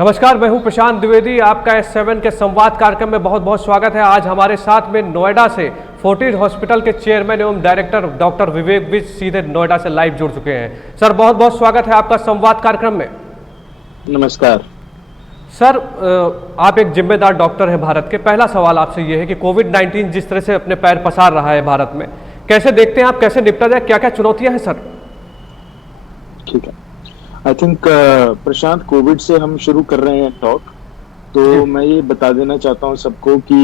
नमस्कार, मैं हूं प्रशांत द्विवेदी। आपका S7 के संवाद कार्यक्रम में बहुत बहुत स्वागत है। आज हमारे साथ में नोएडा से फोर्टिस हॉस्पिटल के चेयरमैन एवं डायरेक्टर डॉक्टर विवेक विज सीधे नोएडा से लाइव जुड़ चुके हैं। सर, बहुत बहुत स्वागत है आपका संवाद कार्यक्रम में। नमस्कार सर, आप एक जिम्मेदार डॉक्टर हैं भारत के। पहला सवाल आपसे ये है कि कोविड-19 जिस तरह से अपने पैर पसार रहा है भारत में, कैसे देखते हैं आप, कैसे निपटा जाए, क्या क्या चुनौतियां हैं सर? ठीक है। आई थिंक प्रशांत, कोविड से हम शुरू कर रहे हैं टॉक। तो मैं ये बता देना चाहता हूँ सबको कि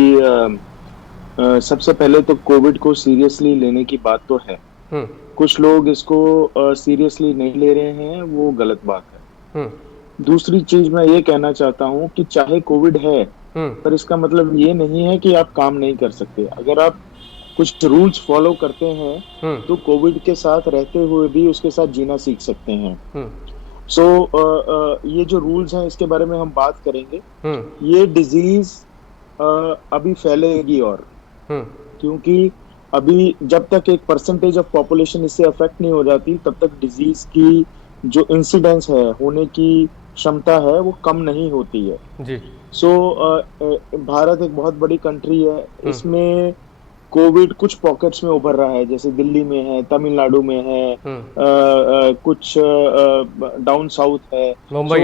सबसे पहले तो कोविड को सीरियसली लेने की बात तो है। कुछ लोग इसको सीरियसली नहीं ले रहे हैं, वो गलत बात है। दूसरी चीज मैं ये कहना चाहता हूँ कि चाहे कोविड है, पर इसका मतलब ये नहीं है कि आप काम नहीं कर सकते। अगर आप कुछ रूल्स फॉलो करते हैं तो कोविड के साथ रहते हुए भी उसके साथ जीना सीख सकते हैं। सो ये जो रूल्स हैं इसके बारे में हम बात करेंगे। ये डिजीज अभी फैलेगी और क्योंकि अभी जब तक एक परसेंटेज ऑफ पॉपुलेशन इससे अफेक्ट नहीं हो जाती, तब तक डिजीज की जो इंसिडेंस है, होने की क्षमता है, वो कम नहीं होती है जी। सो भारत एक बहुत बड़ी कंट्री है। इसमें कोविड कुछ पॉकेट्स में उभर रहा है, जैसे दिल्ली में है, तमिलनाडु में है, कुछ डाउन साउथ है, मुंबई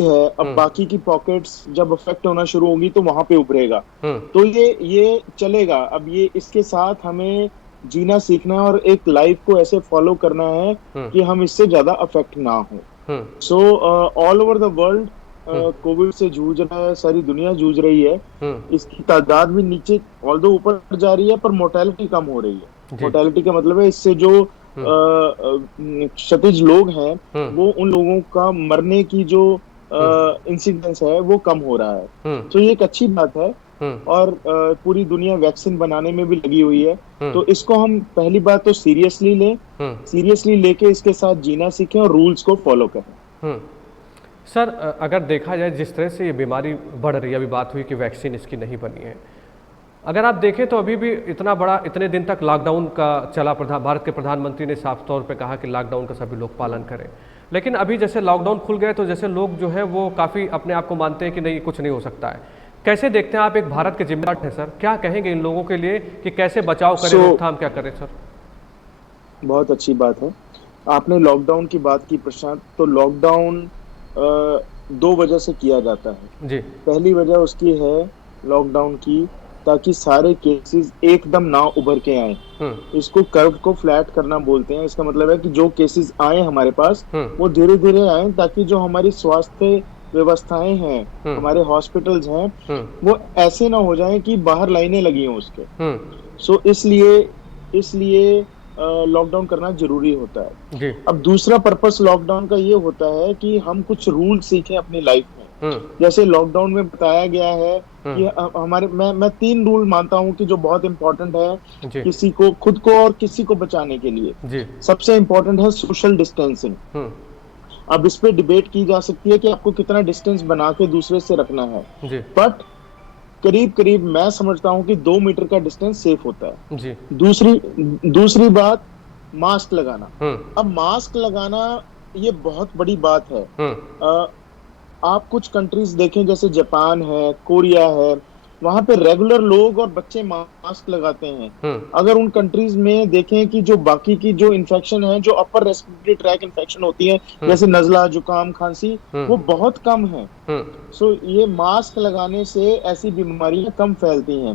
है। अब बाकी की पॉकेट्स जब अफेक्ट होना शुरू होगी तो वहां पे उभरेगा। तो ये चलेगा। अब ये इसके साथ हमें जीना सीखना है और एक लाइफ को ऐसे फॉलो करना है कि हम इससे ज्यादा अफेक्ट ना हो। So all over the world Covid से जूझ रहा है, सारी दुनिया जूझ रही है। इसकी तादाद भी नीचे ऑल्दो ऊपर जा रही है, पर मोर्टेलिटी कम हो रही है। मोर्टेलिटी का मतलब है इससे जो क्षतिज लोग हैं, वो उन लोगों का मरने की जो इंसिडेंस है वो कम हो रहा है। तो ये एक अच्छी बात है और पूरी दुनिया वैक्सीन बनाने में भी लगी हुई है। तो इसको हम पहली बात तो सीरियसली लें, सीरियसली लेके इसके साथ जीना सीखें और रूल्स को फॉलो करें। सर, अगर देखा जाए जिस तरह से ये बीमारी बढ़ रही है, अभी बात हुई कि वैक्सीन इसकी नहीं बनी है, अगर आप देखें तो अभी भी इतने दिन तक लॉकडाउन का चला। भारत के प्रधानमंत्री ने साफ तौर पे कहा कि लॉकडाउन का सभी लोग पालन करें, लेकिन अभी जैसे लॉकडाउन खुल गए तो जैसे लोग जो है वो काफ़ी अपने आप को मानते हैं कि नहीं, कुछ नहीं हो सकता है। कैसे देखते हैं आप, एक भारत के जिम्मेदार हैं सर, क्या कहेंगे इन लोगों के लिए कि कैसे बचाव करें, रोकथाम क्या करें सर? बहुत अच्छी बात है, आपने लॉकडाउन की बात की प्रशांत। तो लॉकडाउन दो वजह से किया जाता है जी। पहली वजह उसकी है लॉकडाउन की, ताकि सारे केसेस एकदम ना उभर के आए। इसको कर्व को फ्लैट करना बोलते हैं। इसका मतलब है कि जो केसेस आए हमारे पास वो धीरे धीरे आए, ताकि जो हमारी स्वास्थ्य व्यवस्थाएं हैं, हमारे हॉस्पिटल्स हैं, वो ऐसे ना हो जाएं कि बाहर लाइनें लगी हों उसके। सो इसलिए लॉकडाउन करना जरूरी होता है जी। अब दूसरा पर्पस लॉकडाउन का ये होता है कि हम कुछ रूल सीखें अपनी लाइफ में। जैसे लॉकडाउन में बताया गया है कि हमारे मैं 3 रूल मानता हूं कि जो बहुत इंपॉर्टेंट है किसी को, खुद को और किसी को बचाने के लिए जी। सबसे इंपॉर्टेंट है सोशल डिस्टेंसिंग। अब इस पे डिबेट की जा सकती है कि आपको कितना डिस्टेंस बना के दूसरे से रखना है, बट करीब मैं समझता हूं कि 2 मीटर का डिस्टेंस सेफ होता है जी। दूसरी बात, मास्क लगाना। अब मास्क लगाना ये बहुत बड़ी बात है। आप कुछ कंट्रीज देखें, जैसे जापान है, कोरिया है, वहां पे रेगुलर लोग और बच्चे मास्क लगाते हैं। अगर उन कंट्रीज में देखें कि जो बाकी की जो इन्फेक्शन है, जो अपर रेस्पिरेटरी ट्रैक इन्फेक्शन होती है, जैसे नजला, जुकाम, खांसी, वो बहुत कम है। सो ये मास्क लगाने से ऐसी बीमारियां कम फैलती हैं।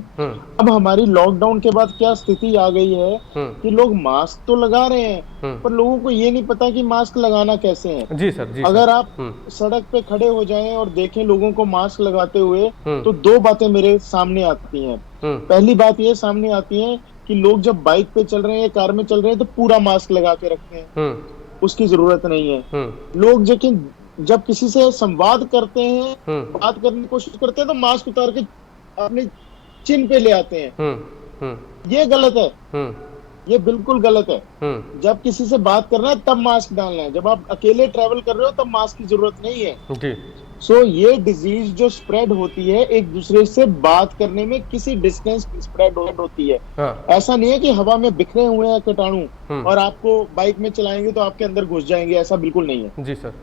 अब हमारी लॉकडाउन के बाद क्या स्थिति आ गई है कि लोग मास्क तो लगा रहे हैं, पर लोगों को ये नहीं पता कि मास्क लगाना कैसे है जी सर। अगर आप सड़क पे खड़े हो जाएं और देखें लोगों को मास्क लगाते हुए, तो 2 बातें मेरे सामने आती हैं। पहली बात ये सामने आती है कि लोग जब बाइक पे चल रहे हैं या कार में चल रहे हैं तो पूरा मास्क लगा के रखते हैं, उसकी जरूरत नहीं है। लोग जब किसी से संवाद करते हैं, बात करने की कोशिश करते हैं, तो मास्क उतार के अपने चिन पे ले आते हैं। ये गलत है, ये बिल्कुल गलत है। जब किसी से बात करना है तब मास्क डालना है, जब आप अकेले ट्रैवल कर रहे हो तब मास्क की जरूरत नहीं है। सो ये डिजीज जो स्प्रेड होती है एक दूसरे से बात करने में किसी डिस्टेंस स्प्रेड होती है। ऐसा नहीं है कि हवा में बिखरे हुए हैं कीटाणु और आपको बाइक में चलाएंगे तो आपके अंदर घुस जाएंगे, ऐसा बिल्कुल नहीं है जी सर।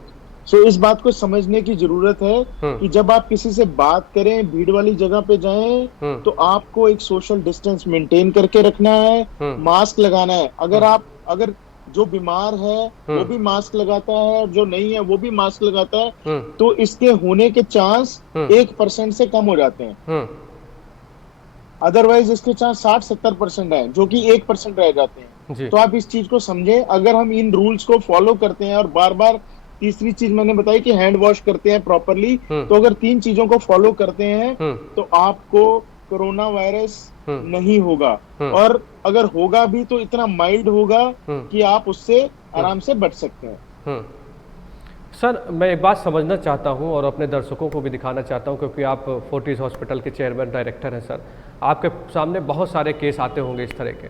सो इस बात को समझने की जरूरत है कि जब आप किसी से बात करें, भीड़ वाली जगह पे जाएं, तो आपको एक सोशल डिस्टेंस मेंटेन करके रखना है, मास्क लगाना है। अगर जो बीमार है वो भी मास्क लगाता है और जो नहीं है वो भी मास्क लगाता है, तो इसके होने के चांस 1% से कम हो जाते हैं। अदरवाइज इसके चांस 60-70% है, जो कि 1% रह जाते हैं। तो आप इस चीज को समझें, अगर हम इन रूल्स को फॉलो करते हैं और बार बार, तीसरी चीज मैंने बताई कि हैंड वॉश करते हैं प्रॉपरली, तो अगर 3 चीजों को फॉलो करते हैं तो आपको कोरोना वायरस नहीं होगा, और अगर होगा भी तो इतना माइल्ड होगा कि आप उससे आराम से बच सकते हैं। सर, मैं एक बात समझना चाहता हूं और अपने दर्शकों को भी दिखाना चाहता हूं, क्योंकि आप फोर्टिस हॉस्पिटल के चेयरमैन डायरेक्टर हैं सर, आपके सामने बहुत सारे केस आते होंगे इस तरह के।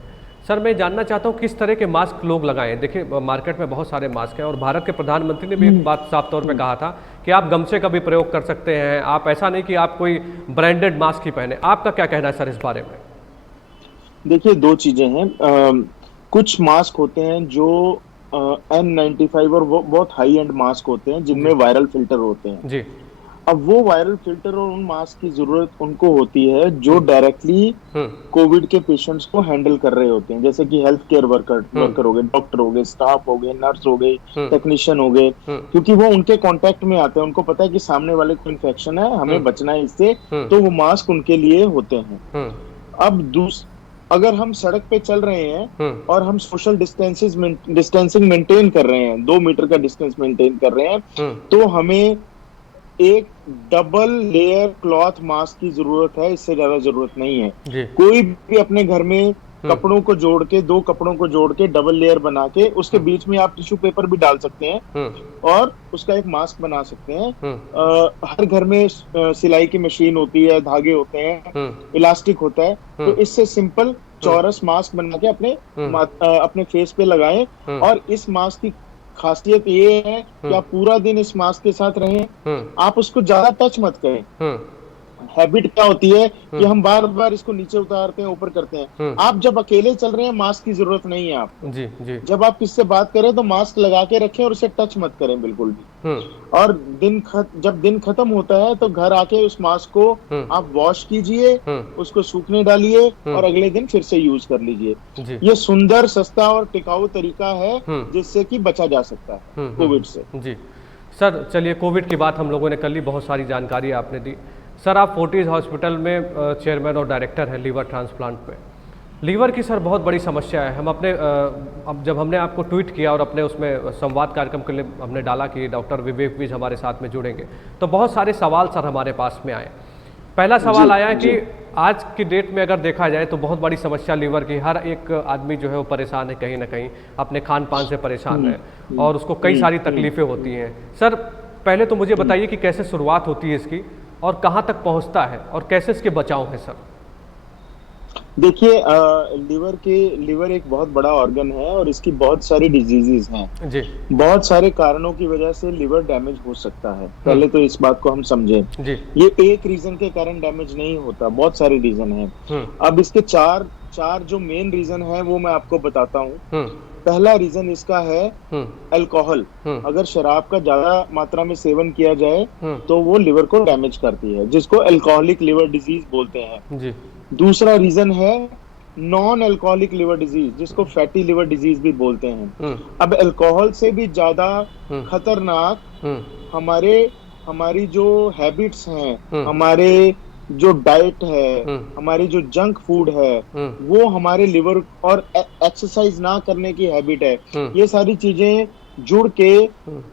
सर, मैं जानना चाहता हूं किस तरह के मास्क लोग लगाएं। देखिए, मार्केट में बहुत सारे मास्क हैं और भारत के प्रधानमंत्री ने भी एक बात साफ तौर पे कहा था कि आप गमछे का भी प्रयोग कर सकते हैं, आप ऐसा नहीं कि आप कोई ब्रांडेड मास्क ही पहने। आपका क्या कहना है सर इस बारे में? देखिए, 2 चीजें हैं। कुछ मास्क होते हैं जो N95 और वो बहुत हाई एंड मास्क होते हैं जिनमें वायरल फिल्टर होते हैं जी। अब वो वायरल फिल्टर और उन मास्क की जरूरत उनको होती है जो डायरेक्टली कोविड के पेशेंट्स को हैंडल कर रहे होते हैं, जैसे कि हेल्थ केयर वर्कर हो गए, डॉक्टर हो गए, स्टाफ हो गए, नर्स हो गए, टेक्नीशियन हो गए, क्योंकि वो उनके कांटेक्ट में आते हैं, उनको पता है कि सामने वाले को इन्फेक्शन है, हमें बचना है इससे, तो वो मास्क उनके लिए होते हैं। अब अगर हम सड़क पे चल रहे हैं और हम सोशल डिस्टेंसिंग मेंटेन कर रहे हैं, 2 मीटर का डिस्टेंस मेंटेन कर रहे हैं, तो हमें एक डबल लेयर क्लॉथ मास्क की जरूरत है, इससे ज्यादा जरूरत नहीं है। कोई भी अपने घर में कपड़ों को जोड़ के, 2 कपड़ों को जोड़ के डबल लेयर बना के उसके बीच में आप टिश्यू पेपर भी डाल सकते हैं और उसका एक मास्क बना सकते हैं। हर घर में सिलाई की मशीन होती है, धागे होते हैं, इलास्टिक होता है, तो इससे सिंपल चौरस मास्क बना के अपने फेस पे लगाएं। और इस मास्क की खासियत ये है कि आप पूरा दिन इस मास्क के साथ रहें, आप उसको ज्यादा टच मत करें। हैबिट क्या होती है कि हम बार बार इसको नीचे उतारते हैं, ऊपर करते हैं। आप जब अकेले चल रहे हैं मास्क की जरूरत नहीं है आपको। जी। जब आप किससे बात करें तो मास्क लगा के रखें और उसे टच मत करें बिल्कुल भी। और जब दिन खत्म होता है तो घर आके उस मास्क को आप वॉश कीजिए, उसको सूखने डालिए और अगले दिन फिर से यूज कर लीजिए। ये सुंदर, सस्ता और टिकाऊ तरीका है जिससे कि बचा जा सकता है कोविड से। जी सर, चलिए, कोविड की बात हम लोगों ने कर ली, बहुत सारी जानकारी आपने दी। सर, आप फोर्टिस हॉस्पिटल में चेयरमैन और डायरेक्टर हैं लीवर ट्रांसप्लांट पे। लीवर की सर बहुत बड़ी समस्या है। हम अपने अब जब हमने आपको ट्वीट किया और अपने उसमें संवाद कार्यक्रम के लिए हमने डाला कि डॉक्टर विवेक विज हमारे साथ में जुड़ेंगे, तो बहुत सारे सवाल सर हमारे पास में आए। पहला सवाल आया कि आज की डेट में अगर देखा जाए तो बहुत बड़ी समस्या लीवर की, हर एक आदमी जो है वो परेशान है, कहीं ना कहीं अपने खान पान से परेशान है और उसको कई सारी तकलीफें होती हैं। सर, पहले तो मुझे बताइए कि कैसे शुरुआत होती है इसकी और कहां तक पहुंचता है और कैसे इसके बचाव है सर? देखिए, लीवर एक बहुत बड़ा ऑर्गन है और इसकी बहुत सारी डिजीजेस हैं जी। बहुत सारे कारणों की वजह से लीवर डैमेज हो सकता है, पहले तो इस बात को हम समझें जी। ये एक रीजन के कारण डैमेज नहीं होता, बहुत सारे रीजन हैं। अब इसके चार जो मेन रीजन है वो मैं आपको बताता हूँ। पहला रीजन इसका है अल्कोहल। अगर शराब का ज्यादा मात्रा में सेवन किया जाए तो वो लिवर को डैमेज करती है, जिसको अल्कोहलिक लिवर डिजीज बोलते हैं जी। दूसरा रीजन है नॉन अल्कोहलिक लिवर डिजीज, जिसको फैटी लिवर डिजीज भी बोलते हैं। अब अल्कोहल से भी ज्यादा खतरनाक हमारी जो हैबिट्स हैं, हमारे जो डाइट है, हमारी जो जंक फूड है, वो हमारे लिवर और एक्सरसाइज ना करने की हैबिट है, ये सारी चीजें जुड़ के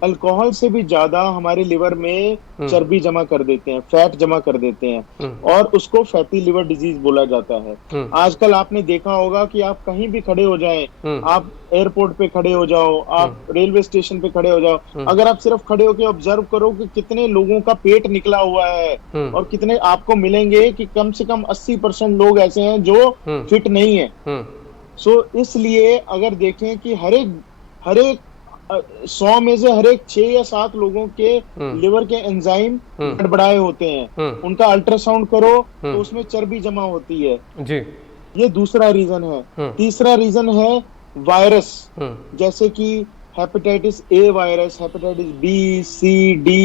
अल्कोहल से भी ज्यादा हमारे लिवर में चर्बी जमा कर देते हैं, फैट जमा कर देते हैं और उसको फैटी लिवर डिजीज बोला जाता है। आजकल आपने देखा होगा कि आप कहीं भी खड़े हो जाएं, आप एयरपोर्ट पे खड़े हो जाओ, आप रेलवे स्टेशन पे खड़े हो जाओ, अगर आप सिर्फ खड़े होकर ऑब्जर्व करो कि कितने लोगों का पेट निकला हुआ है और कितने आपको मिलेंगे कि कम से कम 80% लोग ऐसे हैं जो फिट नहीं है। सो इसलिए अगर देखें कि हर एक 100 में से हर एक 6 या 7 लोगों के लिवर के एंजाइम गड़बड़ाए होते हैं। उनका अल्ट्रासाउंड करो तो उसमें चर्बी जमा होती है जी। ये दूसरा रीजन है। तीसरा रीजन है वायरस, जैसे कि hepatitis A virus, hepatitis B, C, D,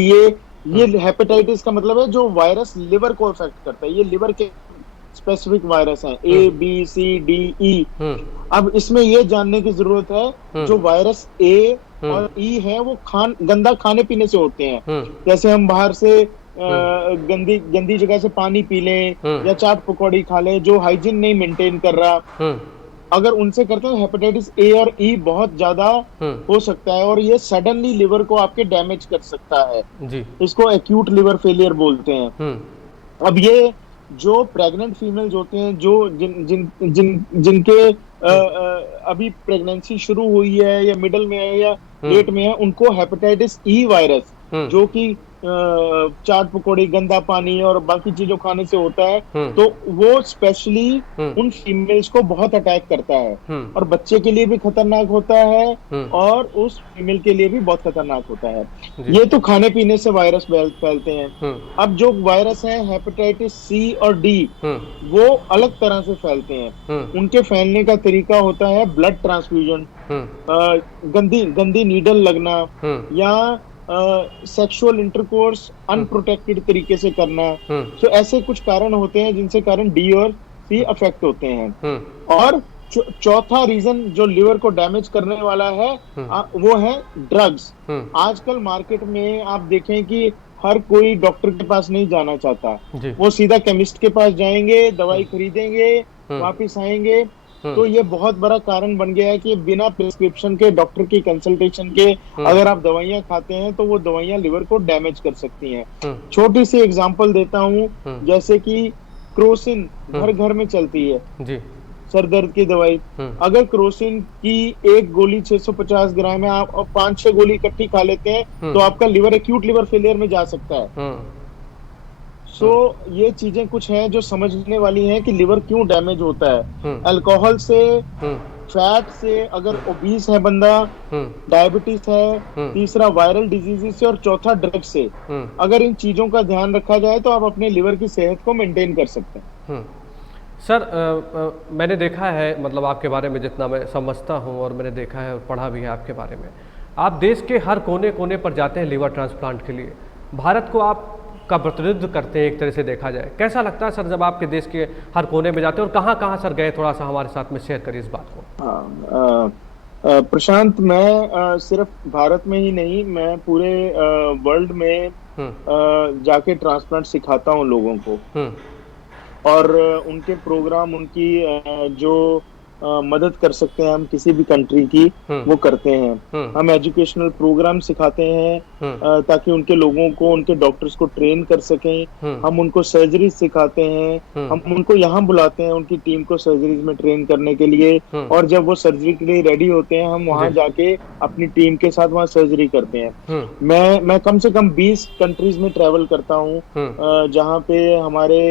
ये हेपेटाइटिस का मतलब है जो वायरस लिवर को अफेक्ट करता है। ये लिवर के स्पेसिफिक वायरस हैं, ए, बी, सी, डी, ई। अब इसमें ये जानने की जरूरत है जो वायरस ए और ई है वो गंदा खाने पीने से होते हैं। जैसे हम बाहर से गंदी गंदी जगह से पानी पी लें या चाट पकौड़ी खा लें, जो हाइजीन नहीं मेंटेन कर रहा, अगर उनसे करते हैं हेपेटाइटिस ए और ई बहुत ज्यादा हो सकता है और ये सडनली लिवर को आपके डैमेज कर सकता है जी। इसको एक्यूट लिवर फेलियर बोलते हैं। अब ये जो प्रेग्नेंट फीमेल्स होते हैं, जो जिनके अभी प्रेगनेंसी शुरू हुई है या मिडल में है या लेट में है, उनको हेपेटाइटिस ई वायरस जो कि चाट पकौड़ी, गंदा पानी और बाकी चीजों खाने से होता है, तो वो स्पेशली उन फीमेल्स को बहुत अटैक करता है और बच्चे के लिए भी खतरनाक होता है और उस फीमेल के लिए भी बहुत खतरनाक होता है। ये तो खाने पीने से वायरस फैलते हैं। अब जो वायरस है हेपेटाइटिस सी और डी, वो अलग तरह से फैलते हैं। उनके फैलने का तरीका होता है ब्लड ट्रांसफ्यूजन, गंदी नीडल लगना या सेक्सुअल इंटरकोर्स अनप्रोटेक्टेड तरीके से करना। तो ऐसे कुछ कारण होते हैं जिनसे कारण डी और सी अफेक्ट होते हैं। और चौथा रीजन जो लिवर को डैमेज करने वाला है वो है ड्रग्स। आजकल मार्केट में आप देखें कि हर कोई डॉक्टर के पास नहीं जाना चाहता, वो सीधा केमिस्ट के पास जाएंगे, दवाई खरीदेंगे, वापिस आएंगे। तो ये बहुत बड़ा कारण बन गया है कि बिना प्रिस्क्रिप्शन के, डॉक्टर की कंसल्टेशन के अगर आप दवाइयां खाते हैं तो वो दवाइयां लिवर को डैमेज कर सकती हैं। छोटी सी एग्जांपल देता हूं, जैसे कि क्रोसिन घर घर में चलती है जी, सर दर्द की दवाई। अगर क्रोसिन की एक गोली 650 ग्राम है, आप 5-6 गोली इकट्ठी खा लेते हैं तो आपका लिवर एक्यूट लिवर फेलियर में जा सकता है। ये चीजें कुछ हैं जो समझने वाली हैं कि लिवर क्यों डैमेज होता है। अल्कोहल से, फैट से, अगर ओबीस है बंदा, डायबिटीज है, तीसरा वायरल डिजीज से और चौथा ड्रग से। अगर इन चीजों का ध्यान रखा जाए तो आप अपने लिवर की सेहत को मेंटेन कर सकते हैं। सर मैंने देखा है, मतलब आपके बारे में जितना मैं समझता हूँ और मैंने देखा है और पढ़ा भी है आपके बारे में, आप देश के हर कोने कोने पर जाते हैं लिवर ट्रांसप्लांट के लिए। भारत को आप का प्रतिनिधित्व करते हैं एक तरह से देखा जाए। कैसा लगता है सर जब आपके देश के हर कोने में जाते हैं और कहाँ कहाँ सर गए, थोड़ा सा हमारे साथ में शेयर करिए इस बात को। प्रशांत, मैं सिर्फ भारत में ही नहीं, मैं पूरे वर्ल्ड में जाके ट्रांसप्लांट सिखाता हूँ लोगों को और उनके प्रोग्राम, उनकी जो मदद कर सकते हैं हम किसी भी कंट्री की, वो करते हैं। हम एजुकेशनल प्रोग्राम सिखाते हैं ताकि उनके लोगों को, उनके डॉक्टर्स को ट्रेन कर सकें। हम उनको सर्जरी सिखाते हैं, हम उनको यहाँ बुलाते हैं उनकी टीम को सर्जरीज में ट्रेन करने के लिए, और जब वो सर्जरी के लिए रेडी होते हैं हम वहाँ जाके अपनी टीम के साथ वहाँ सर्जरी करते हैं। मैं कम से कम 20 कंट्रीज में ट्रेवल करता हूँ जहाँ पे हमारे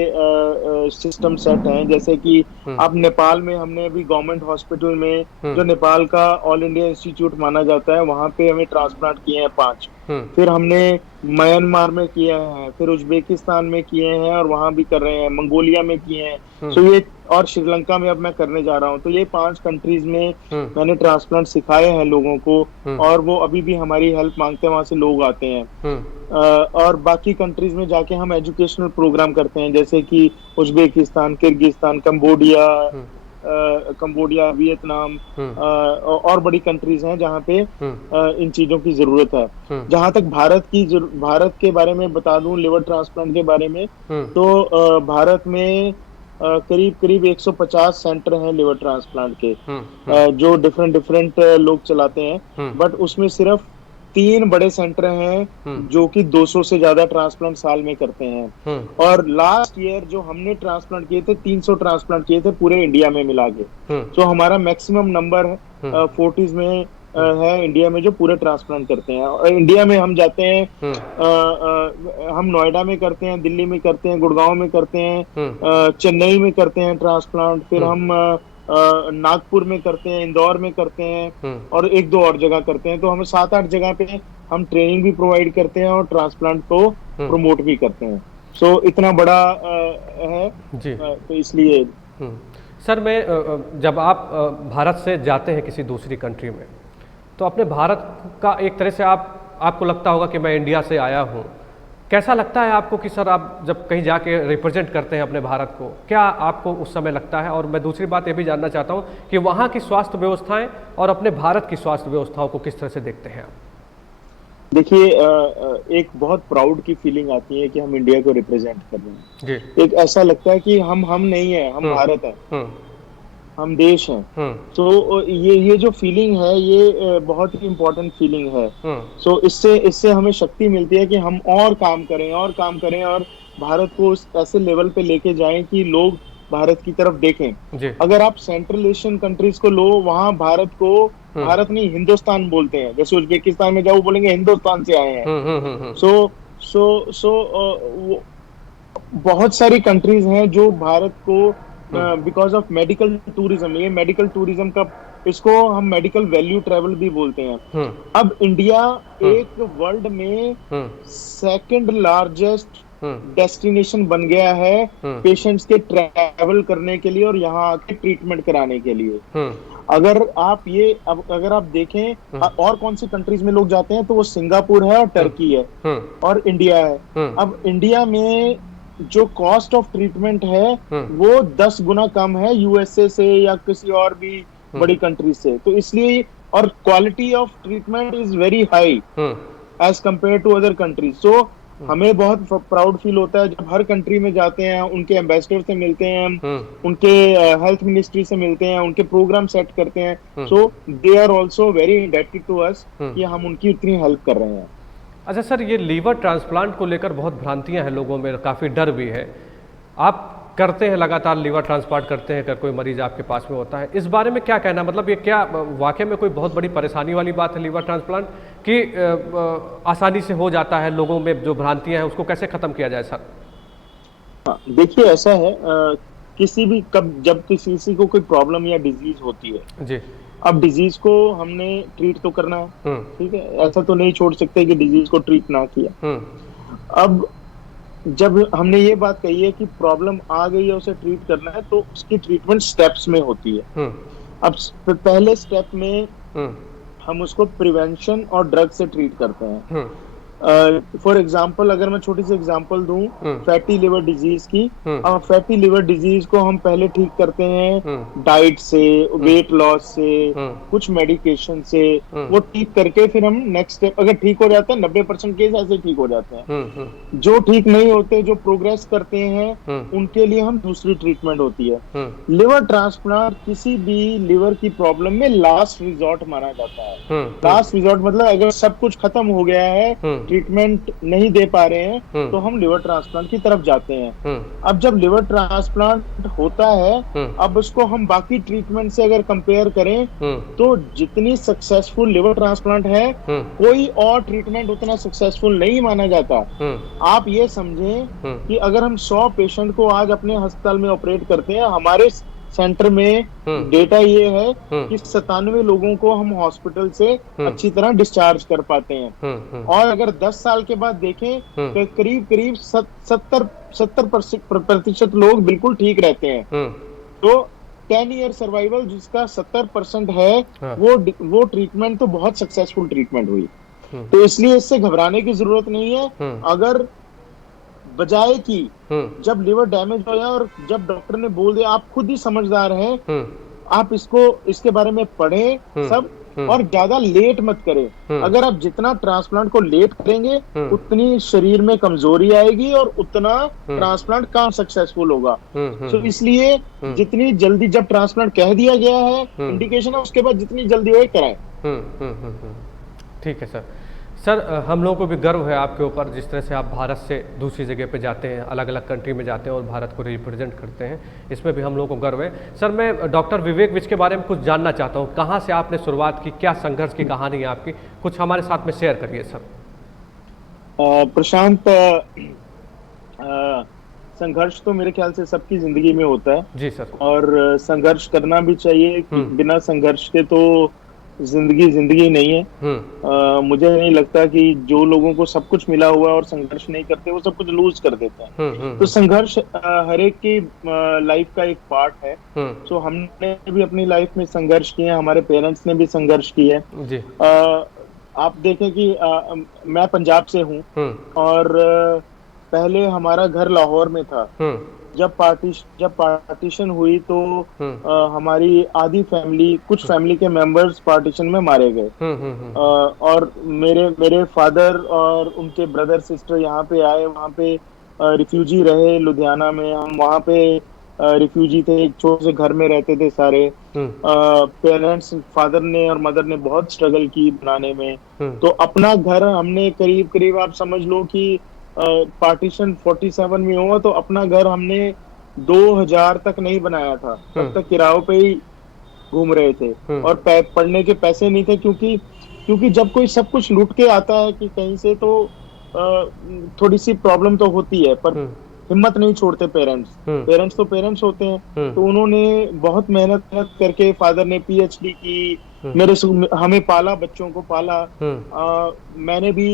सिस्टम सेट हैं। जैसे कि अब नेपाल में हमने अभी गवर्नमेंट हॉस्पिटल में, जो नेपाल का ऑल इंडिया इंस्टीट्यूट माना जाता है, वहां पे हमें ट्रांसप्लांट किए हैं 5। फिर हमने म्यांमार में किए हैं, फिर उज्बेकिस्तान में किए हैं और वहां भी कर रहे हैं, मंगोलिया में किए हैं, तो ये, और श्रीलंका में अब मैं करने जा रहा हूँ। तो ये 5 कंट्रीज में मैंने ट्रांसप्लांट सिखाए हैं लोगों को, और वो अभी भी हमारी हेल्प मांगते हैं, वहां से लोग आते हैं। और बाकी कंट्रीज में जाके हम एजुकेशनल प्रोग्राम करते हैं, जैसे कि उज्बेकिस्तान, किर्गिस्तान, कंबोडिया, वियतनाम और बड़ी कंट्रीज हैं जहाँ पे इन चीजों की जरूरत है। जहाँ तक भारत के बारे में बता दूं, लिवर ट्रांसप्लांट के बारे में, तो भारत में करीब 150 सेंटर हैं लिवर ट्रांसप्लांट के, जो डिफरेंट लोग चलाते हैं। बट उसमें सिर्फ 3 बड़े सेंटर हैं जो कि 200 से ज्यादा ट्रांसप्लांट साल में करते हैं। और लास्ट ईयर जो हमने ट्रांसप्लांट किए थे, 300 ट्रांसप्लांट किए थे पूरे इंडिया में मिला के। तो हमारा मैक्सिमम नंबर 40s में है इंडिया में जो पूरे ट्रांसप्लांट करते हैं। और इंडिया में हम जाते हैं, हम नोएडा में करते हैं, दिल्ली में करते हैं, गुड़गांव में करते हैं, चेन्नई में करते हैं ट्रांसप्लांट, फिर हम नागपुर में करते हैं, इंदौर में करते हैं, और 1-2 और जगह करते हैं। तो हम 7-8 जगह पे हम ट्रेनिंग भी प्रोवाइड करते हैं और ट्रांसप्लांट को प्रमोट भी करते हैं। सो इतना बड़ा है जी। तो इसलिए सर, मैं जब आप भारत से जाते हैं किसी दूसरी कंट्री में, तो अपने भारत का एक तरह से आपको लगता होगा कि मैं इंडिया से आया हूँ, कैसा लगता है आपको कि सर आप जब कहीं जाके रिप्रेजेंट करते हैं अपने भारत को, क्या आपको उस समय लगता है? और मैं दूसरी बात ये भी जानना चाहता हूँ कि वहाँ की स्वास्थ्य व्यवस्थाएं और अपने भारत की स्वास्थ्य व्यवस्थाओं को किस तरह से देखते हैं आप? देखिए, एक बहुत प्राउड की फीलिंग आती है कि हम इंडिया को रिप्रेजेंट कर रहे हैं जी। एक ऐसा लगता है कि हम नहीं है, हम भारत है, हम देश हैं। तो ये जो फीलिंग है, ये बहुत ही इम्पोर्टेंट फीलिंग है। सो इससे हमें शक्ति मिलती है कि हम और काम करें और भारत को उस ऐसे लेवल पे लेके जाएं कि लोग भारत की तरफ देखें। अगर आप सेंट्रल एशियन कंट्रीज को लो, वहां भारत को भारत नहीं हिंदुस्तान बोलते हैं। जैसे उज्बेकिस्तान में जाओ, बोलेंगे हिंदुस्तान से आए हैं। सो बहुत सारी कंट्रीज हैं जो भारत को बिकॉज ऑफ मेडिकल टूरिज्म, ये मेडिकल टूरिज्म का, इसको हम मेडिकल वैल्यू ट्रेवल भी बोलते हैं। अब इंडिया एक वर्ल्ड में सेकंड लार्जेस्ट डेस्टिनेशन बन गया है पेशेंट्स के ट्रैवल करने के लिए और यहाँ आके ट्रीटमेंट कराने के लिए। अगर आप देखें और कौन सी कंट्रीज में लोग जाते हैं, तो वो सिंगापुर है और टर्की है और इंडिया है। अब इंडिया में जो कॉस्ट ऑफ ट्रीटमेंट है वो 10 गुना कम है यूएसए से या किसी और भी बड़ी कंट्री से। तो इसलिए, और quality of treatment is very high as compare to other countries. So हमें बहुत प्राउड फील होता है जब हर कंट्री में जाते हैं, उनके एम्बेसडर से मिलते हैं, उनके हेल्थ मिनिस्ट्री से मिलते हैं, उनके प्रोग्राम सेट करते हैं। So they are also very indebted to us कि हम उनकी उतनी हेल्प कर रहे हैं। अच्छा सर, ये लीवर ट्रांसप्लांट को लेकर बहुत भ्रांतियां हैं लोगों में, काफ़ी डर भी है। आप करते हैं, लगातार लीवर ट्रांसप्लांट करते हैं अगर कोई मरीज आपके पास में होता है, इस बारे में क्या कहना? मतलब ये क्या वाकई में कोई बहुत बड़ी परेशानी वाली बात है लीवर ट्रांसप्लांट, कि आसानी से हो जाता है? लोगों में जो भ्रांतियां हैं उसको कैसे खत्म किया जाए सर? देखिए, ऐसा है, जब किसी को कोई प्रॉब्लम या डिजीज होती है जी, अब डिजीज को हमने ट्रीट तो करना है, ठीक है, ऐसा तो नहीं छोड़ सकते कि डिजीज को ट्रीट ना किया। अब जब हमने ये बात कही है कि प्रॉब्लम आ गई है, उसे ट्रीट करना है, तो उसकी ट्रीटमेंट स्टेप्स में होती है। अब पहले स्टेप में हम उसको प्रिवेंशन और ड्रग से ट्रीट करते हैं। फॉर एग्जाम्पल, अगर मैं छोटी सी एग्जाम्पल दूं फैटी लिवर डिजीज की, फैटी लिवर डिजीज को हम पहले ठीक करते हैं डाइट से, वेट लॉस से, कुछ मेडिकेशन से, वो ठीक करके फिर हम नेक्स्ट स्टेप, अगर ठीक हो जाता है 90% केस ऐसे ठीक हो जाते हैं। जो ठीक नहीं होते, जो प्रोग्रेस करते हैं, उनके लिए हम दूसरी ट्रीटमेंट होती है। लिवर ट्रांसप्लांट किसी भी लिवर की प्रॉब्लम में लास्ट रिजॉर्ट माना जाता है। लास्ट रिजॉर्ट मतलब अगर सब कुछ खत्म हो गया है, ट्रीटमेंट नहीं दे पा रहे हैं, तो हम लिवर ट्रांसप्लांट की तरफ जाते हैं। अब जब लिवर ट्रांसप्लांट होता है, अब उसको हम बाकी ट्रीटमेंट से अगर कंपेयर करें, तो जितनी सक्सेसफुल लिवर ट्रांसप्लांट है, कोई और ट्रीटमेंट उतना सक्सेसफुल नहीं माना जाता। आप ये समझें कि अगर हम 100 पेशेंट को आज अपने अस्पताल में ऑपरेट करते हैं, हमारे सेंटर में डेटा ये है कि 97 लोगों को हम हॉस्पिटल से अच्छी तरह डिस्चार्ज कर पाते हैं। और अगर 10 साल के बाद देखें तो करीब 70% लोग बिल्कुल ठीक रहते हैं। तो 10 ईयर सर्वाइवल जिसका 70% है, वो ट्रीटमेंट तो बहुत सक्सेसफुल ट्रीटमेंट हुई। तो इसलिए इससे घबराने की जरूरत नहीं है। अगर बजाय कि जब लिवर डैमेज हो जाए और जब डॉक्टर ने बोल दिया, आप खुद ही समझदार हैं, आप इसके बारे में पढ़ें सब, और ज्यादा लेट मत करें। अगर आप जितना ट्रांसप्लांट को लेट करेंगे, उतनी शरीर में कमजोरी आएगी और उतना ट्रांसप्लांट कम सक्सेसफुल होगा। तो इसलिए जितनी जल्दी, जब ट्रांसप्लांट कह दिया गया है, इंडिकेशन है, उसके बाद जितनी जल्दी हो कराएं। ठीक है सर, हम लोगों को भी गर्व है आपके ऊपर, जिस तरह से आप भारत से दूसरी जगह पे जाते हैं, अलग अलग कंट्री में जाते हैं और भारत को रिप्रेजेंट करते हैं, इसमें भी हम लोगों को गर्व है। सर, मैं डॉक्टर विवेक विज के बारे में कुछ जानना चाहता हूँ। कहाँ से आपने शुरुआत की, क्या संघर्ष की कहानी है आपकी, कुछ हमारे साथ में शेयर करिए सर। प्रशांत, संघर्ष तो मेरे ख्याल से सबकी जिंदगी में होता है जी सर, और संघर्ष करना भी चाहिए कि बिना संघर्ष के तो जिंदगी नहीं है। मुझे नहीं लगता कि जो लोगों को सब कुछ मिला हुआ है और संघर्ष नहीं करते वो सब कुछ लूज कर देते हैं। तो संघर्ष हर एक की लाइफ का एक पार्ट है। सो हमने भी अपनी लाइफ में संघर्ष किए, हमारे पेरेंट्स ने भी संघर्ष किए। आप देखें कि मैं पंजाब से हूँ और पहले हमारा घर लाहौर में था। जब पार्टीशन हुई तो हमारी आधी फैमिली, कुछ फैमिली के मेंबर्स पार्टीशन में मारे गए। और मेरे फादर और उनके ब्रदर सिस्टर यहाँ पे आए, वहाँ पे रिफ्यूजी रहे लुधियाना में। हम वहाँ पे रिफ्यूजी थे, एक छोटे से घर में रहते थे सारे। पेरेंट्स, फादर ने और मदर ने बहुत स्ट्रगल की बनाने में। तो अपना घर हमने करीब करीब आप समझ लो कि पार्टीशन 47 में हुआ तो अपना घर हमने 2000 तक नहीं बनाया था, तब तक किरायों पे ही घूम रहे थे। और पढ़ने के पैसे नहीं थे, क्योंकि जब कोई सब कुछ लूट के आता है कि कहीं से, तो थोड़ी सी प्रॉब्लम तो होती है। पर हिम्मत नहीं छोड़ते पेरेंट्स तो पेरेंट्स होते हैं। तो उन्होंने बहुत मेहनत करके, फादर ने पीएचडी की, हमें पाला, बच्चों को पाला। मैंने भी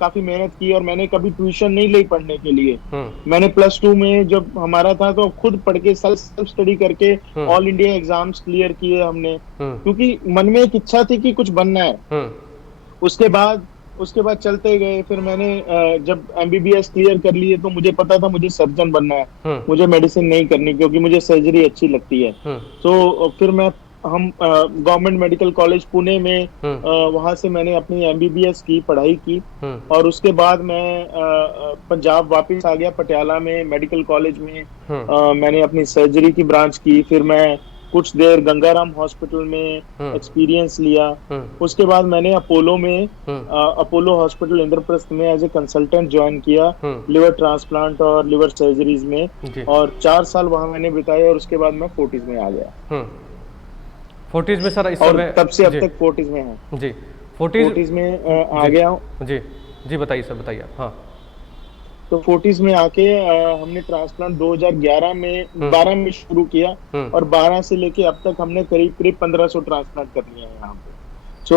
काफी मेहनत की और मैंने कभी ट्यूशन नहीं ली पढ़ने के लिए। मैंने +2 में जब हमारा था तो खुद पढ़ के सेल्फ स्टडी करके ऑल इंडिया एग्जाम्स क्लियर किए हमने, क्योंकि मन में एक इच्छा थी कि कुछ बनना है। उसके बाद चलते गए। फिर मैंने जब MBBS क्लियर कर लिए तो मुझे पता था मुझे सर्जन बनना है, मुझे मेडिसिन नहीं करनी, क्योंकि मुझे सर्जरी अच्छी लगती है। तो फिर हम गवर्नमेंट मेडिकल कॉलेज पुणे में, वहां से मैंने अपनी MBBS की पढ़ाई की। और उसके बाद मैं पंजाब वापस आ गया, पटियाला में मेडिकल कॉलेज में मैंने अपनी सर्जरी की ब्रांच की। फिर मैं कुछ देर गंगाराम हॉस्पिटल में एक्सपीरियंस लिया। उसके बाद मैंने अपोलो हॉस्पिटल इंद्रप्रस्थ में एज ए कंसल्टेंट ज्वाइन किया, लिवर ट्रांसप्लांट और लिवर सर्जरीज में। और 4 साल वहां मैंने बिताए और उसके बाद मैं फोर्टिस में आ गया। फोर्टिस में सर इस समय, तब से अब तक फोर्टिस में है जी। फोर्टिस में आ गया हूँ जी। बताइए सर, बताइए। हाँ, तो फोर्टिस में आके हमने ट्रांसप्लांट 2011 में 12 में शुरू किया और 12 से लेके अब तक हमने करीब 1500 ट्रांसप्लांट कर लिए हैं यहाँ पे। तो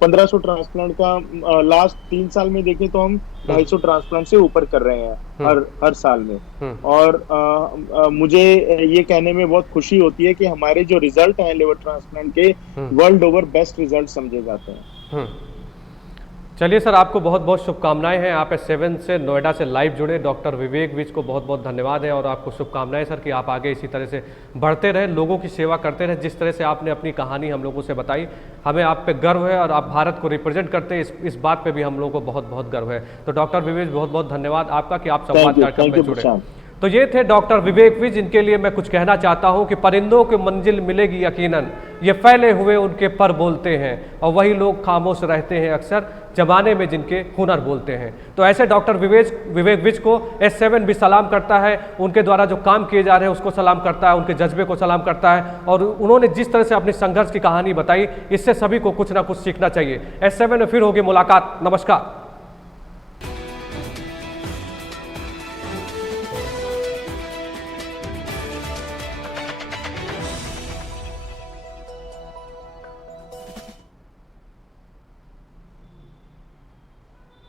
1500 ट्रांसप्लांट का लास्ट 3 साल में देखें तो हम 250 ट्रांसप्लांट से ऊपर कर रहे हैं हर साल में। और मुझे ये कहने में बहुत खुशी होती है कि हमारे जो रिजल्ट हैं लिवर ट्रांसप्लांट के, वर्ल्ड ओवर बेस्ट रिजल्ट समझे जाते हैं। चलिए सर, आपको बहुत बहुत शुभकामनाएं हैं। आप S7 से, नोएडा से लाइव जुड़े। डॉक्टर विवेक विज को बहुत बहुत धन्यवाद है और आपको शुभकामनाएं सर कि आप आगे इसी तरह से बढ़ते रहें, लोगों की सेवा करते रहें। जिस तरह से आपने अपनी कहानी हम लोगों से बताई, हमें आप पे गर्व है और आप भारत को रिप्रेजेंट करते हैं, इस बात पे भी हम लोगों को बहुत बहुत गर्व है। तो डॉक्टर विवेक, बहुत बहुत धन्यवाद आपका कि आप संवाद कार्यक्रम में जुड़े। तो ये थे डॉक्टर विवेक विज, जिनके लिए मैं कुछ कहना चाहता हूं कि परिंदों को मंजिल मिलेगी यकीनन, ये फैले हुए उनके पर बोलते हैं और वही लोग खामोश रहते हैं अक्सर जमाने में जिनके हुनर बोलते हैं। तो ऐसे डॉक्टर विवेक विज को S7 भी सलाम करता है, उनके द्वारा जो काम किए जा रहे हैं उसको सलाम करता है, उनके जज्बे को सलाम करता है। और उन्होंने जिस तरह से अपनी संघर्ष की कहानी बताई, इससे सभी को कुछ ना कुछ सीखना चाहिए। S7 में फिर होगी मुलाकात। नमस्कार।